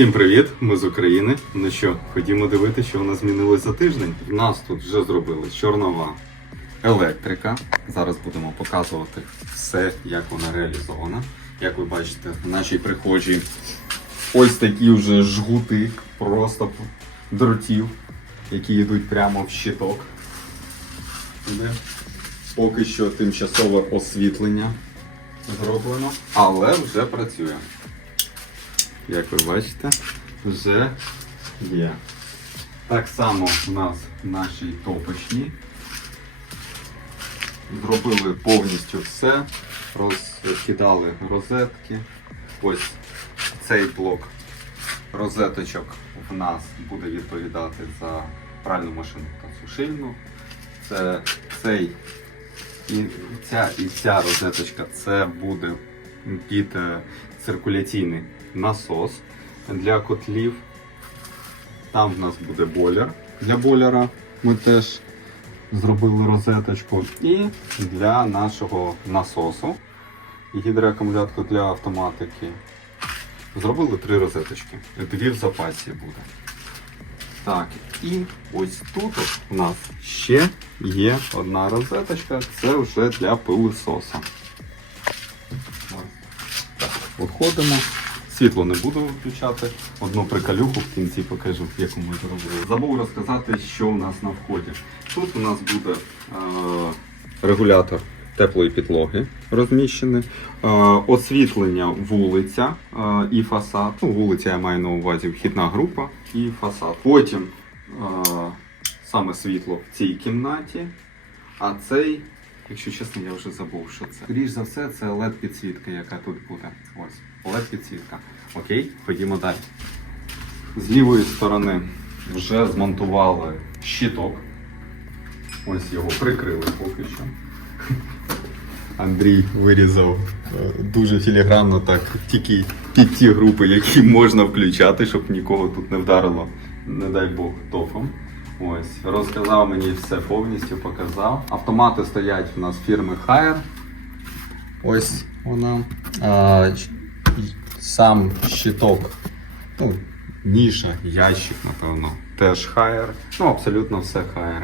Всім привіт! Ми з України. Ну що, ходімо дивитися, що у нас змінилось за тиждень. У нас тут вже зробили чорнова електрика. Зараз будемо показувати все, як вона реалізована. Як ви бачите, в нашій прихожій ось такі вже жгути просто дротів, які йдуть прямо в щиток. Де Поки що тимчасове освітлення зроблено, але вже працює. Як ви бачите, вже є. Так само в нас в нашій топочній. Зробили повністю все, розкидали розетки. Ось цей блок розеточок в нас буде відповідати за пральну машину та сушильну. Це цей і ця і ця розеточка це буде під е, циркуляційний насос для котлів. Там в нас буде бойлер. Для бойлера ми теж зробили розеточку. І для нашого насосу і гідроакумулятор для автоматики. Зробили три розеточки. Дві в запасі буде. Так, і ось тут у нас ще є одна розеточка, це вже для. Так, виходимо. Світло не буду виключати. Одну приколюху в кінці покажу, яку ми зробили. Забув розказати, що у нас на вході. Тут у нас буде е, регулятор теплої підлоги розміщений, е, освітлення вулиця е, і фасад. Ну, вулиця я маю на увазі вхідна група і фасад. Потім саме світло в цій кімнаті, а цей, якщо чесно, я вже забув, що це. Скоріш за все, це led підсвітка, яка тут буде. Ось, led підсвітка. Окей, ходімо далі. З лівої сторони вже змонтували щиток. Ось його прикрили поки що. Андрій вирізав е, дуже філігранно так, тільки під ті групи, які можна включати, щоб нікого тут не вдарило, не дай Бог, тофом. Ось, розказав мені все повністю, показав. Автомати стоять у нас фірми Haier. Ось вона. А, сам щиток, ну, ніша, ящик, напевно, теж Haier. Ну, абсолютно все Haier.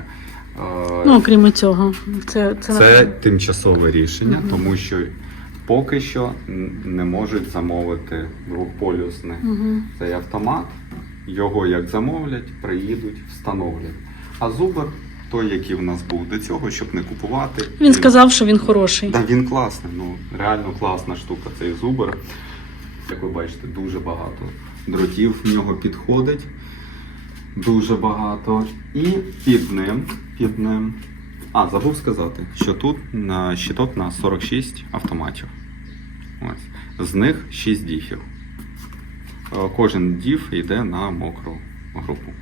Ну, окрім цього, це, це, це тимчасове рішення, Мгм. тому що поки що не можуть замовити двохполюсний Мгм. цей автомат. Його як замовлять, приїдуть, встановлять. А зубр, той, який в нас був до цього, щоб не купувати. Він сказав, що він хороший. Так, він класний, ну реально класна штука цей зубр. Як ви бачите, дуже багато дротів в нього підходить. Дуже багато. І під ним, під ним. А, забув сказати, що тут на щиток на 46 автоматів. Ось. З них 6 діфів. Е, Кожен діф йде на мокру групу.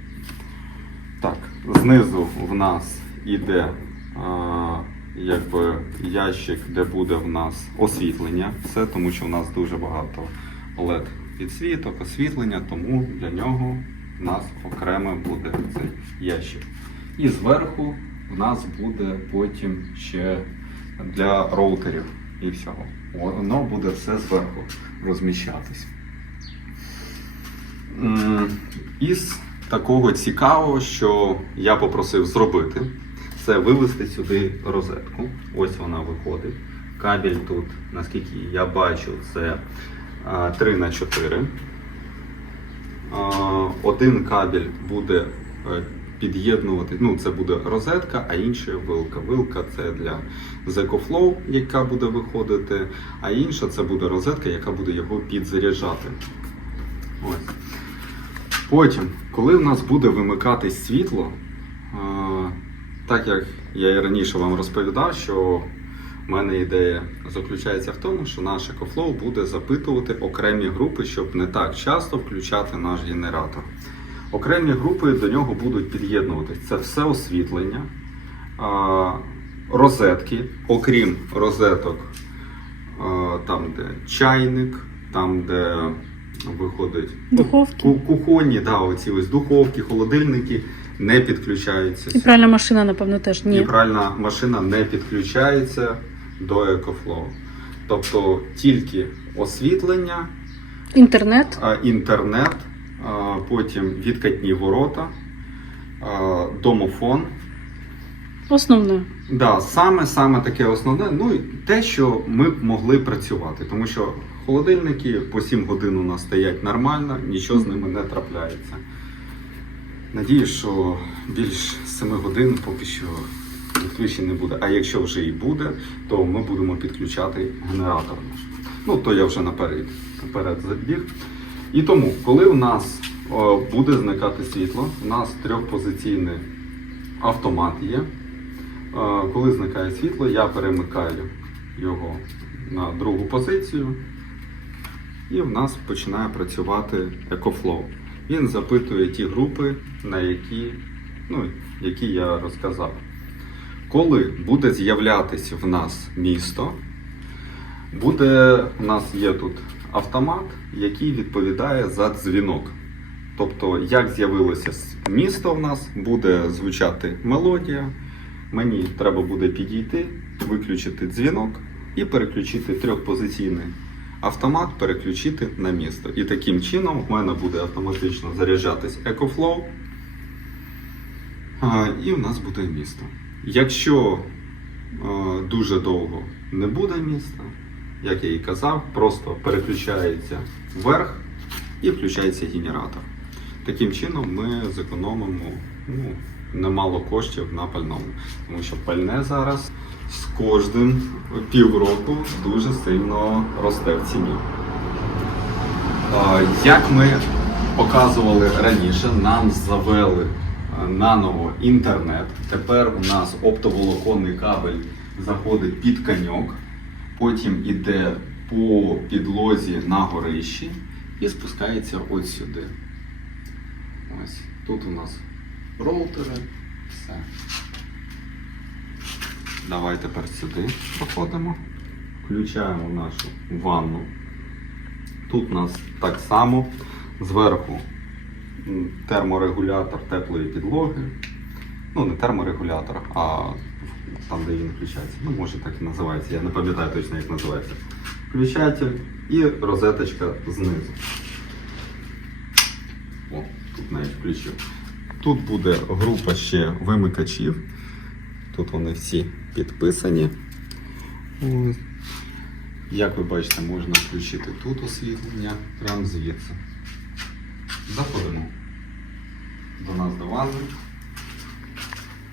Так, знизу в нас іде а, якби ящик, де буде в нас освітлення. Все, тому що в нас дуже багато LED підсвіток, освітлення, тому для нього в нас окремо буде цей ящик. І зверху в нас буде потім ще для роутерів і всього. Воно буде все зверху розміщатись. Із такого цікавого, що я попросив зробити, це вивести сюди розетку. Ось вона виходить. Кабель тут, наскільки я бачу, це 3 на 4 Один кабель буде е, під'єднувати, ну це буде розетка, а інша вилка. Вилка це для ZecoFlow, яка буде виходити, а інша це буде розетка, яка буде його підзаряджати. Ось. Потім, коли в нас буде вимикатись світло, е, так як я і раніше вам розповідав, що в мене ідея заключається в тому, що наш EcoFlow буде запитувати окремі групи, щоб не так часто включати наш генератор. Окремі групи до нього будуть під'єднуватись. Це все освітлення, розетки, окрім розеток, там, де чайник, там, де виходить Духовки. Ку- Кухонні, да, оці ось духовки, холодильники не підключаються. І пральна машина, напевно, теж І пральна машина не підключається до EcoFlow. Тобто тільки освітлення, Інтернет. а, інтернет а, потім відкатні ворота, а, домофон. Основне. Да, саме саме таке основне, ну і те, що ми б могли працювати, тому що холодильники по 7 годин у нас стоять нормально, нічого з ними не трапляється. Надіюсь, що більш 7 годин поки що відключень не буде. А якщо вже і буде, то ми будемо підключати генератор наш. Ну, то я вже наперед, наперед забіг. І тому, коли у нас о, буде зникати світло, у нас трьохпозиційний автомат є. Коли зникає світло, я перемикаю його на другу позицію, і в нас починає працювати EcoFlow. Він запитує ті групи, на які, ну, які я розказав. Коли буде з'являтися в нас місто, буде, у нас є тут автомат, який відповідає за дзвінок. Тобто, як з'явилося місто в нас, буде звучати мелодія. Мені треба буде підійти, виключити дзвінок і переключити трьохпозиційний автомат, переключити на місто. І таким чином в мене буде автоматично заряджатись EcoFlow. І в нас буде місто. Якщо е, дуже довго не буде міста, як я і казав, просто переключається вверх і включається генератор. Таким чином ми зекономимо ну, немало коштів на пальному. Тому що пальне зараз з кожним півроку дуже сильно росте в ціні. Як ми показували раніше, нам завели наново інтернет. Тепер у нас оптоволоконний кабель заходить під каньок, потім іде по підлозі на горищі і спускається ось сюди. Ось тут у нас роутери. Все. Давай тепер сюди проходимо. Включаємо нашу ванну. Тут у нас так само зверху терморегулятор теплої підлоги. Ну, не терморегулятор, а там, де він включається. Ну, може так і називається. Я не пам'ятаю точно, як називається. Включатель і розеточка знизу. О, тут навіть включив. Тут буде група ще вимикачів. Тут вони всі підписані. Ось. Як ви бачите, можна включити тут освітлення, прямо звідси. Заходимо до нас до ванни.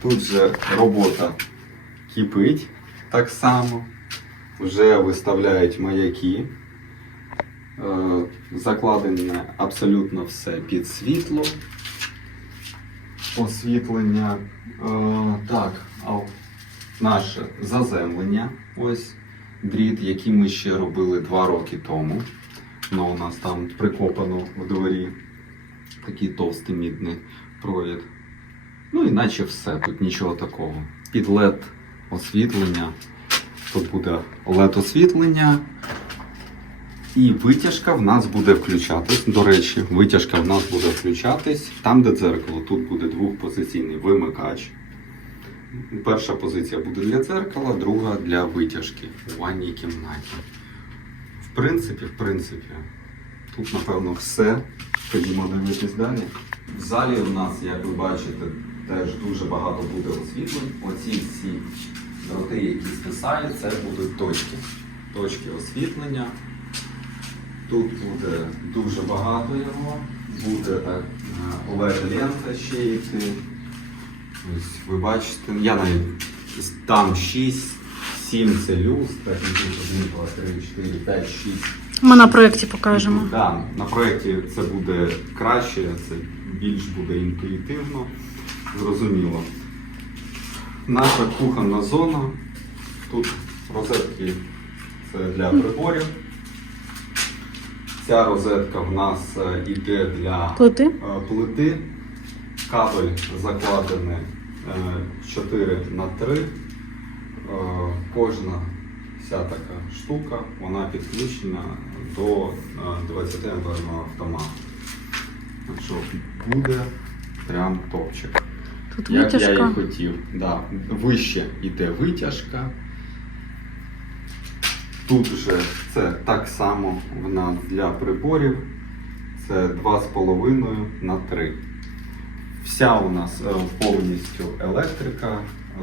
Тут же робота кипить так само. Вже виставляють маяки. Е, Закладене абсолютно все під світло. Освітлення. Е, Так, наше заземлення. Ось дріт, який ми ще робили два роки тому. Ну, у нас там прикопано в дворі такий товстий мідний провід. Ну, іначе все, тут нічого такого. Під LED освітлення. Тут буде LED освітлення. І витяжка в нас буде включатись. До речі, витяжка в нас буде включатись там, де дзеркало. Тут буде двохпозиційний вимикач. Перша позиція буде для дзеркала, друга для витяжки у ванній кімнаті. В принципі, в принципі, тут напевно все. Ходімо дивитись далі. В залі у нас, як ви бачите, теж дуже багато буде освітлень. Оці всі дроти, які стисають, це будуть точки. Точки освітлення. Тут буде дуже багато його. Буде так е, LED-лента ще йти. Ось ви бачите, я навіть там 6, 7 це люстра, 1, 2, 3, 4, 5, 6. Ми на проєкті покажемо. Да, на проєкті це буде краще, це більш буде інтуїтивно, зрозуміло. Наша кухонна зона. Тут розетки це для приборів. Ця розетка в нас е, іде для Плити? е, плити. Кабель закладений е, 4 на 3. Е, Кожна вся така штука, вона підключена до е, 20 амперного автомату. Так що буде прям топчик. Тут Як я і хотів. Да. Вище йде витяжка. Тут вже це так само в нас для приборів. Це 2,5 на 3. Вся у нас е, повністю електрика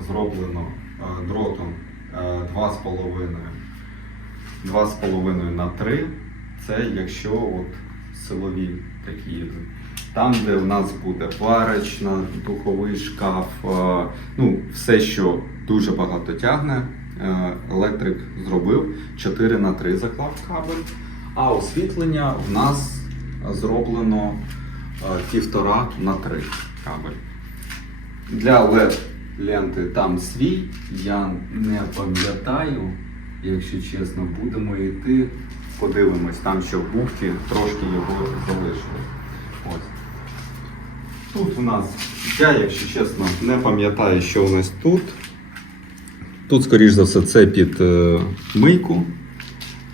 зроблено е, дротом е, 2,5 2,5 на 3. Це якщо от силові такі. Там, де в нас буде варочна, духовий шкаф, ну, все, що дуже багато тягне, електрик зробив 4 на 3 заклав кабель, а освітлення в нас зроблено е, півтора на 3 кабель. Для LED ленти там свій, я не пам'ятаю, якщо чесно, будемо йти, подивимось, там ще в бухті трошки його залишили. Ось. Тут у нас, я, якщо чесно, не пам'ятаю, що у нас тут. Тут, скоріш за все, це під е, мийку.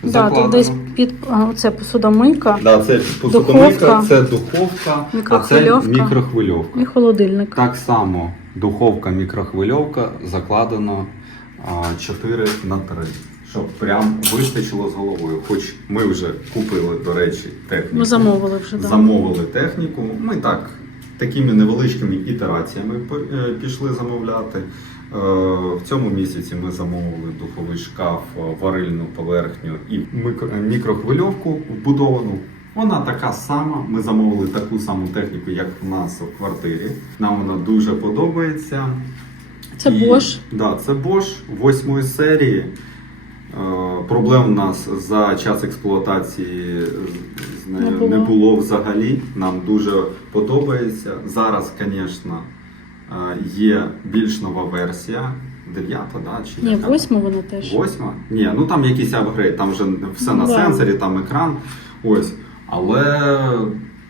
Да, тут закладено. десь під а, оце посудомийка Да, це посудомийка, Духовка. це духовка, а це Мікрохвильовка. мікрохвильовка. і холодильник. Так само духовка мікрохвильовка закладено 4 на 3, щоб прям вистачило з головою. Хоч ми вже купили, до речі, техніку. Ми замовили вже, да. Замовили техніку. Ми так такими невеличкими ітераціями е, пішли замовляти. Е, В цьому місяці ми замовили духовий шкаф, е, варильну поверхню і микро- мікрохвильовку вбудовану. Вона така сама. Ми замовили таку саму техніку, як в нас в квартирі. Нам вона дуже подобається. Це І- Bosch. Да, це Bosch восьмої серії. Е, Проблем у нас за час експлуатації Не було. не було взагалі. Нам дуже подобається. Зараз, звісно, е, є більш нова версія. Дев'ята, да? Чи Ні, яка? восьму вона теж. Восьма? Ні, ну там якийсь апгрейд, там вже все на да. сенсорі, там екран. Ось. Але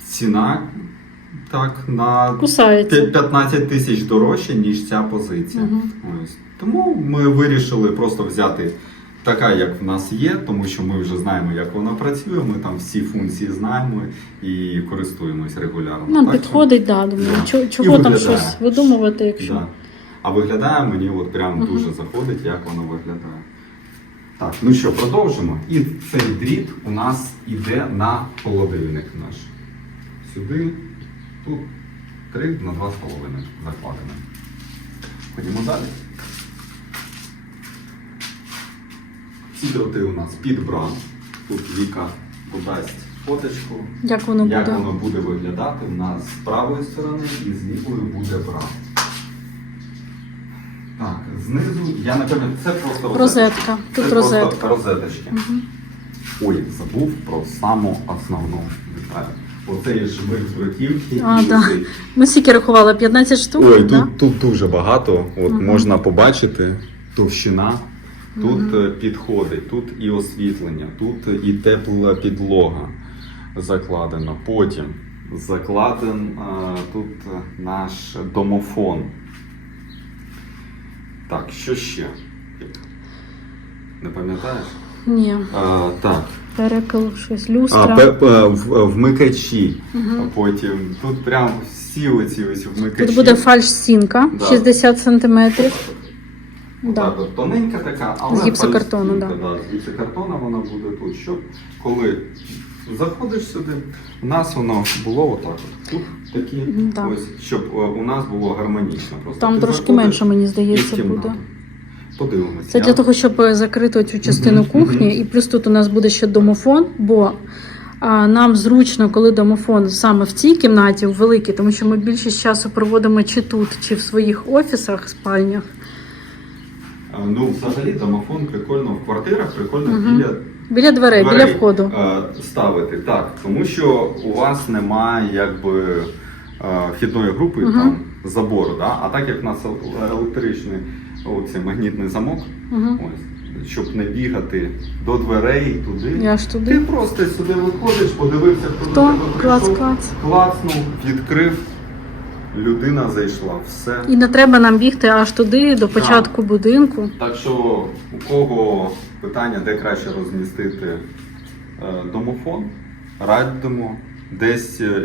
ціна так на Кусається. 15 тисяч дорожче, ніж ця позиція. Мгм. Ось. Тому ми вирішили просто взяти така, як в нас є, тому що ми вже знаємо, як вона працює. Ми там всі функції знаємо і користуємось регулярно. Нам Так, підходить, да, думаю, Да. чого, І чого там щось видумувати, якщо. Да. А виглядає мені от прям Мгм. дуже заходить, як воно виглядає. Так, ну що, продовжимо. І цей дріт у нас іде на холодильник наш. Сюди, тут 3 на 2,5 закладено. Ходімо далі. Дроти у нас під бран. Тут Віка подасть фоточку. Як воно Як буде? воно буде виглядати у нас з правої сторони і з лівої буде бран. Так, знизу, я не пам'ятаю, це просто Розетка. Це Тут просто розетка. розеточки. Мгм. Ой, забув про саму основну деталь. Оцей жмих дротівки. А, і да. оцей- Ми скільки рахували? 15 штук? Ой, да? тут, тут дуже багато. От Мгм. можна побачити товщина. Тут Мгм. е, підходить, тут і освітлення, тут і тепла підлога закладена. Потім закладен е, тут е, наш домофон. Так, що ще? Не пам'ятаєш? Ні, А, так. перекл, щось, А, люстра. пе- пе- в- вмикачі. А потім тут прям всі оці ось вмикачі. Тут буде фальш-стінка Да. 60 сантиметрів. Да. Так, от тоненька така, але З гіпсокартону, да. да. З гіпсокартону вона буде тут. Щоб коли заходиш сюди, у нас воно було отак. От. Тут такі, да. ось, щоб е, у нас було гармонічно. Просто Там ти трошки менше, мені здається, буде. Подивимося. Це для того, щоб е, закрити цю частину Мгм, кухні, мгм. і плюс тут у нас буде ще домофон, бо а, нам зручно, коли домофон саме в цій кімнаті, в великій, тому що ми більшість часу проводимо чи тут, чи в своїх офісах, спальнях. Ну, взагалі, домофон прикольно в квартирах, прикольно Мгм. біля Біля дверей, біля входу. е, ставити. Так, тому що у вас немає якби е, вхідної групи Мгм. там забору, да? а так як в нас електричний оцей магнітний замок, Угу. ось, щоб не бігати до дверей туди. Я ж Ти просто сюди виходиш, подивився, хто до Хто? тебе Клац, клац. клацнув, відкрив, людина зайшла. Все. І не треба нам бігти аж туди, до початку будинку. Так що у кого питання, де краще розмістити е, домофон, радимо десь е,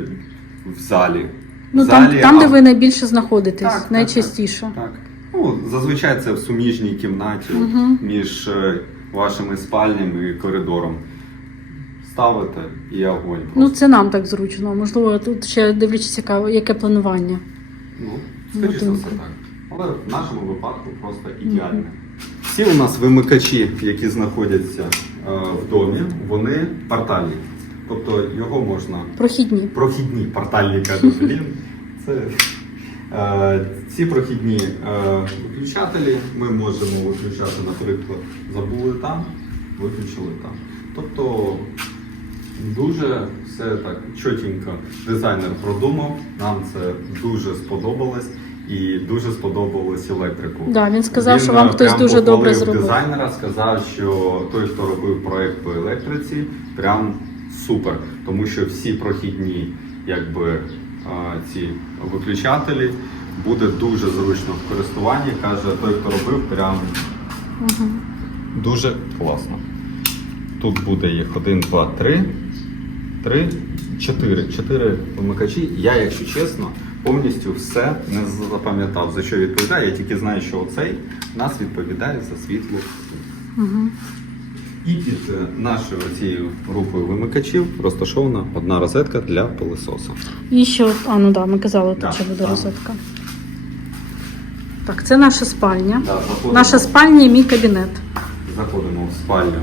в залі. Ну В там, залі, там де ви найбільше знаходитесь, Так, так, найчастіше. Так. Ну, зазвичай це в суміжній кімнаті Мгм. між е, вашими спальнями і коридором. Ставите і огонь. Ну, це нам так зручно. Можливо, тут ще дивлячись, цікаво, яке планування. Ну, скоріше за все так. Але в нашому випадку просто ідеальне. Всі у нас вимикачі, які знаходяться е, в домі, вони портальні. Тобто його можна Прохідні. прохідні портальні кажу, блін. Це е, ці прохідні е, виключателі ми можемо виключати, наприклад, забули там, виключили там. Тобто дуже все так чотенько дизайнер продумав. Нам це дуже сподобалось. І дуже сподобалось електрику. Да, він сказав, що вам е, хтось дуже добре зробив. Дизайнера сказав, що той, хто робив проект по електриці, прям супер. Тому що всі прохідні, якби ці виключателі, буде дуже зручно в користуванні. Каже, той, хто робив, прям Угу. дуже класно. Тут буде їх 1, 2, 3, 3, 4. 4 вимикачі. Я, якщо чесно, повністю все не запам'ятав, за що відповідає. Я тільки знаю, що оцей у нас відповідає за світло. Угу. І під е, нашою цією групою вимикачів розташована одна розетка для пилисосу. І ще, а ну да, ми казали, тут Да, ще буде да. розетка. Так, це наша спальня. Да, заходимо, Наша спальня і мій кабінет. заходимо в спальню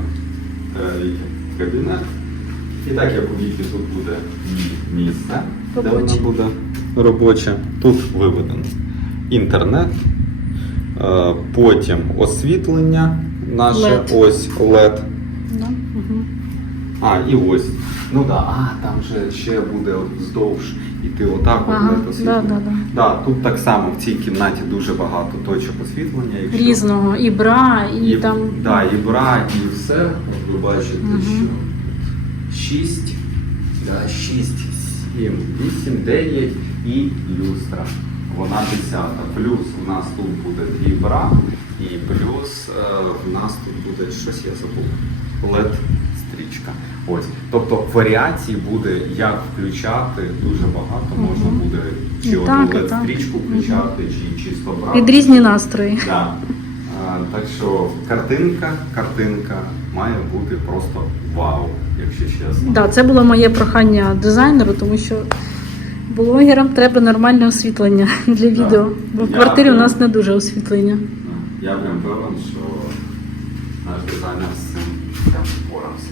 е, кабінет. І так як у віки тут буде мі- місце, де воно буде робоче. Тут виведено інтернет, е, потім освітлення, наше LED. ось LED. Да? Угу. А, і ось. Ну да, а там же ще буде вздовж іти отак, Ага, от освітлення. да, да, да. Да, тут так само в цій кімнаті дуже багато точок освітлення. Якщо... Різного. І бра, і, там. Да, і бра, і все. От ви бачите, Мгм. що 6, да, 6, 7, 8, 9 і люстра. Вона 10. Плюс у нас тут буде дві бра, і плюс е, у нас тут буде щось я забув. LED стрічка. Ось. Тобто варіацій буде, як включати дуже багато. Можна буде чи одну так, LED так. стрічку включати, чи чисто бра. Під різні настрої. Да. А, так що картинка, картинка має бути просто вау, якщо чесно. Да, це було моє прохання дизайнеру, тому що блогерам треба нормальне освітлення для відео. Бо в Я- квартирі у нас не дуже освітлення. Я прям певен, що наш дизайнер з цим прям впорався.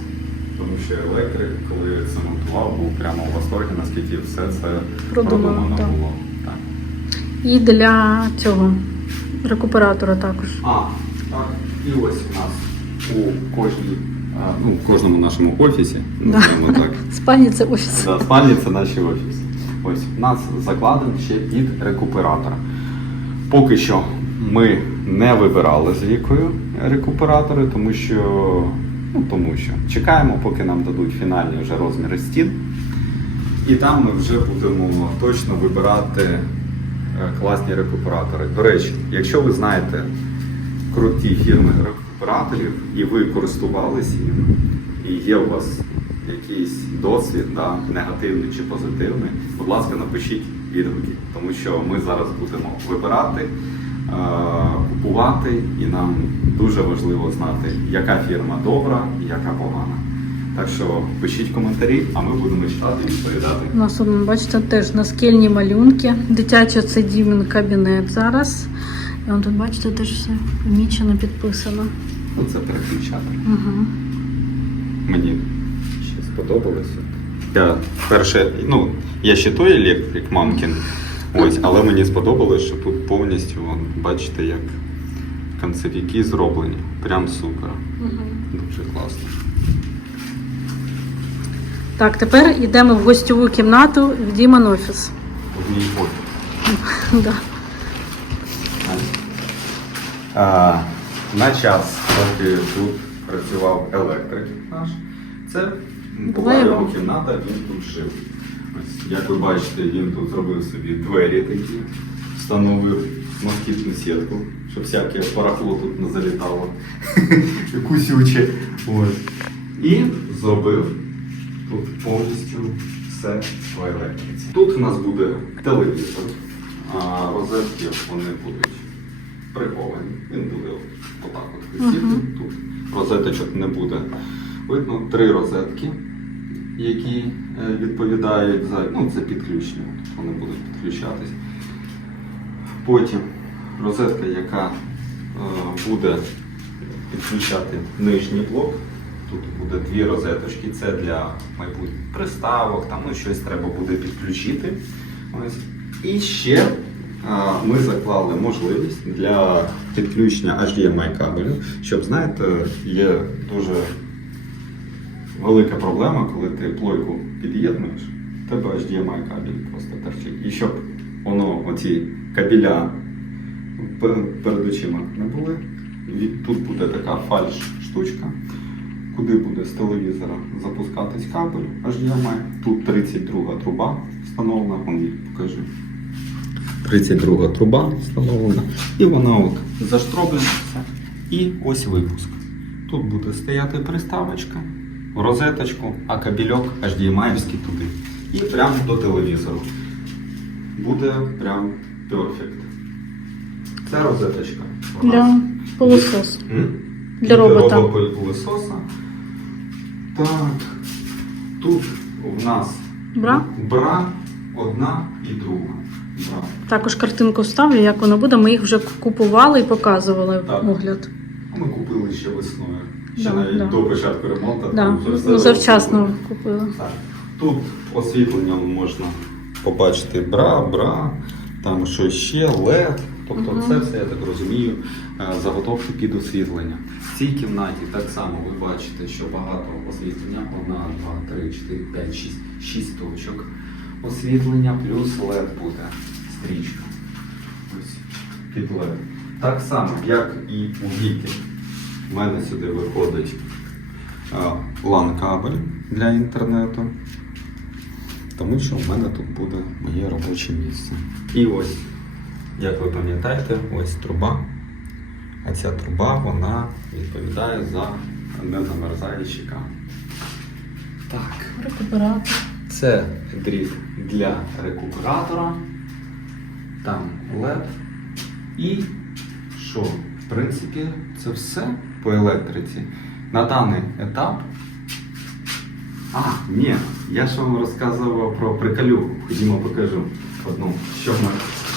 Тому що електрик, коли це монтував, був прямо в восторгі, наскільки все це Продумано, продумано так. було. Так. І для цього рекуператора також. А, так. І ось у нас у кожній, ну, в кожному нашому офісі, Да. так. Спальні це офіс. Да, спальні це наші офіси. Ось у нас закладен ще під рекуператор. Поки що ми не вибирали з вікою рекуператори, тому що, ну, тому що чекаємо, поки нам дадуть фінальні вже розміри стін. І там ми вже будемо точно вибирати е, класні рекуператори. До речі, якщо ви знаєте круті фірми рекуператорів і ви користувалися ними, і є у вас якийсь досвід, да, негативний чи позитивний, будь ласка, напишіть відгуки, тому що ми зараз будемо вибирати, е, купувати, і нам дуже важливо знати, яка фірма добра і яка погана. Так що пишіть коментарі, а ми будемо читати і відповідати. У нас, бачите, теж наскільні малюнки. Дитячий це Дімін кабінет зараз. І он тут, бачите, теж все помічено, підписано. Ну, це переключатор. Угу. Мені ще сподобалося. Я перше, ну, я ще той електрик мамкін, ось, але мені сподобалось, що тут повністю, вон, бачите, як концевіки зроблені. Прям супер. Дуже класно. Так, тепер йдемо в гостьову кімнату в Діман офіс. В мій офіс. Да. На час, поки тут працював електрик наш, це була його кімната, він тут жив. Ось, як ви бачите, він тут зробив собі двері такі, встановив москітну сітку, щоб всяке барахло тут не залітало. Кусюче. Ось. І зробив тут повністю все в електриці. Тут у нас буде телевізор, а розетки вони будуть приховані. Він буде отак от висіти. Мгм. Тут розеточок не буде видно. Три розетки. які е, відповідають за ну, це підключення, вони будуть підключатись. Потім розетка, яка е, буде підключати нижній блок. Тут буде дві розеточки, це для майбутніх приставок, там ну, щось треба буде підключити. Ось. І ще ми заклали можливість для підключення HDMI кабелю, щоб знаєте, є дуже велика проблема, коли ти плойку під'єднуєш, в тебе HDMI кабель просто торчить. І щоб воно, оці кабеля перед очима не були, тут буде така фальш штучка, куди буде з телевізора запускатись кабель HDMI. Тут 32 труба встановлена, вон її покажи. 32 труба встановлена, і вона от заштроблена. І ось випуск. Тут буде стояти приставочка, розеточку, а кабельок HDMI туди. І прямо до телевізору. Буде прям перфект. Це розеточка. Для пилососу. Для робота. пилососа. Так. Тут у нас Бра. бра одна і друга. Бра. Також картинку вставлю, як воно буде. Ми їх вже купували і показували Так. огляд. Ми купили ще весною. Ще Да, навіть да. до початку ремонту. Да. там вже все Ну, завчасно розкупили. купили. Так. Тут освітленням можна побачити бра, бра, там що ще, LED. Тобто це все, я так розумію, е, заготовки під освітлення. В цій кімнаті так само ви бачите, що багато освітлення. Одна, два, три, чотири, п'ять, шість, шість точок освітлення, плюс LED буде стрічка. Ось під Так само, як і у Віки. У мене сюди виходить LAN-кабель для інтернету. Тому що в мене тут буде моє робоче місце. І ось, як ви пам'ятаєте, ось труба. А ця труба вона відповідає за незамерзаючі камені. Так. Рекуператор. Це дріт для рекуператора. Там LED. І що? В принципі, це все по електриці. На даний етап. А, ні, я ж вам розказував про приколюху. Ходімо покажу одну. Що ми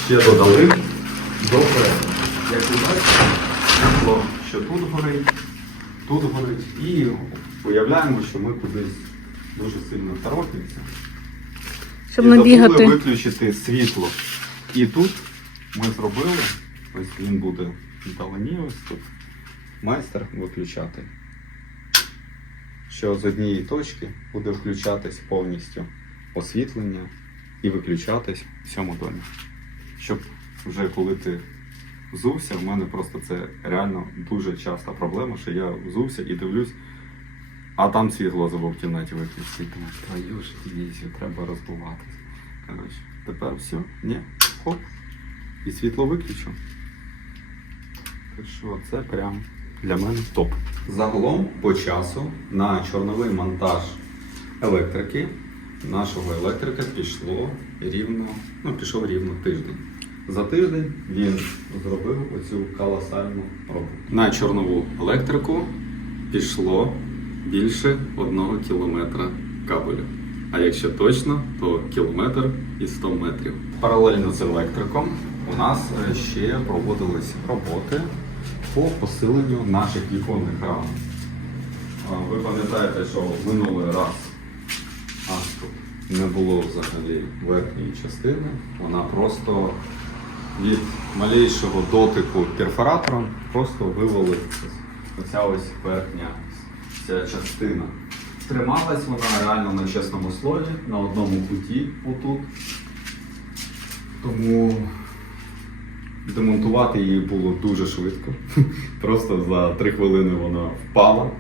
ще додали до проекту. Як ви бачите, світло, що тут горить, тут горить. І уявляємо, що ми кудись дуже сильно торопимося. Щоб І забули виключити світло. І тут ми зробили, ось він буде вдалині, ось тут. Майстер виключати. Що з однієї точки буде включатись повністю освітлення і виключатись в всьому домі. Щоб вже коли ти взувся, в мене просто це реально дуже часта проблема, що я взувся і дивлюсь, а там світло забув в кімнаті виключити. Думаю, твою ж дивізію, треба розбиватись. Коротше, тепер все. Ні. Хоп. І світло виключу. Так що це прям для мене топ. Загалом по часу на чорновий монтаж електрики нашого електрика пішло рівно, ну пішов рівно тиждень. За тиждень він зробив оцю колосальну роботу. На чорнову електрику пішло більше одного кілометра кабелю. А якщо точно, то кілометр і 100 метрів. Паралельно з електриком у нас е, ще проводились роботи по посиленню наших віконних рам. Ви пам'ятаєте, що минулий раз аж не було взагалі верхньої частини. Вона просто від малейшого дотику перфоратором просто вивалиться. Оця ось верхня ця частина. Трималась вона реально на чесному слові, на одному куті отут. Тому демонтувати її було дуже швидко. Просто за три хвилини вона впала.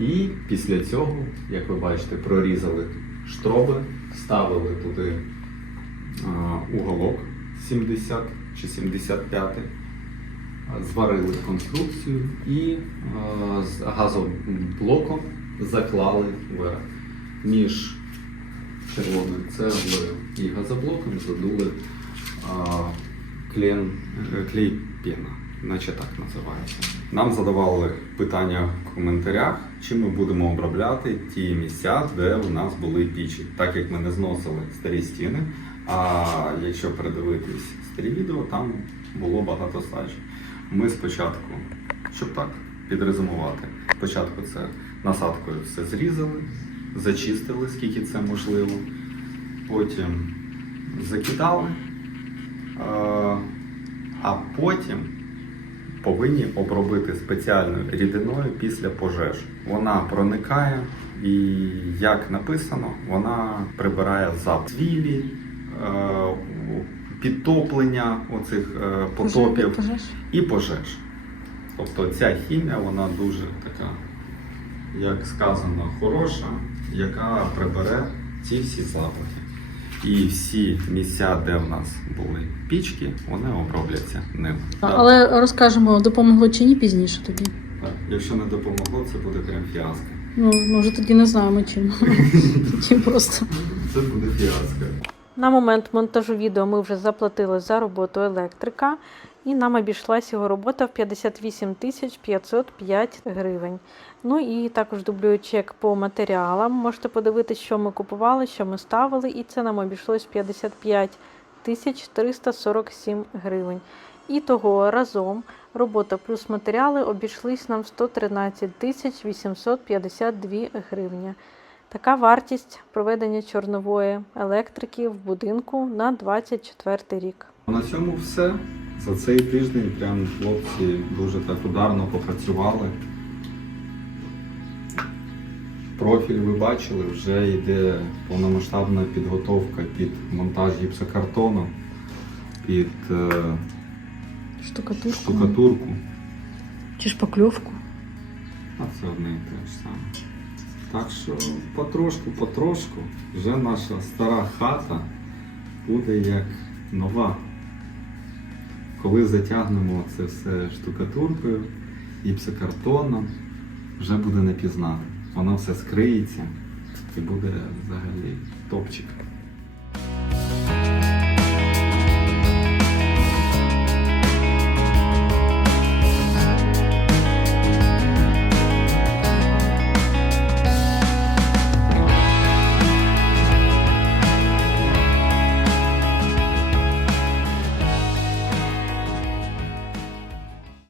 І після цього, як ви бачите, прорізали штроби, вставили туди уголок 70 чи 75, зварили конструкцію і з газоблоком заклали вверх. Між червоною цеглою і газоблоком задули а, клен, е, клей пена, наче так називається. Нам задавали питання в коментарях, чи ми будемо обробляти ті місця, де у нас були пічі, так як ми не зносили старі стіни. А якщо передивитись старі відео, там було багато сажі. Ми спочатку, щоб так підрезумувати, спочатку це насадкою все зрізали, зачистили, скільки це можливо. Потім закидали, а, а потім повинні обробити спеціальною рідиною після пожеж. Вона проникає і, як написано, вона прибирає запах цвілі, е, підтоплення оцих е, потопів Пожеж? і пожеж. Тобто ця хімія, вона дуже така, як сказано, хороша, яка прибере ці всі запахи. І всі місця, де в нас були пічки, вони обробляться ним. Але розкажемо, допомогло чи ні пізніше тоді. Так, якщо не допомогло, це буде прям фіаско. Ну, може, тоді не знаємо чим. Чим просто. Це буде фіаско. На момент монтажу відео ми вже заплатили за роботу електрика, і нам обійшлася його робота в 58 тисяч 505 гривень. Ну і також дублюю чек по матеріалам. Можете подивитися, що ми купували, що ми ставили, і це нам обійшлось 55 тисяч 347 гривень. І того разом робота плюс матеріали обійшлись нам в 113 тисяч 852 гривні. Така вартість проведення чорнової електрики в будинку на 24 рік. На цьому все. За цей тиждень прям хлопці дуже так ударно попрацювали. Профіль ви бачили, вже йде повномасштабна підготовка під монтаж гіпсокартону, під е, Штукатурку. штукатурку. Чи шпакльовку. А це одне і те ж саме. Так що потрошку, потрошку вже наша стара хата буде як нова. Коли затягнемо це все штукатуркою, гіпсокартоном, вже буде не пізнати. Воно все скриється і буде взагалі топчик.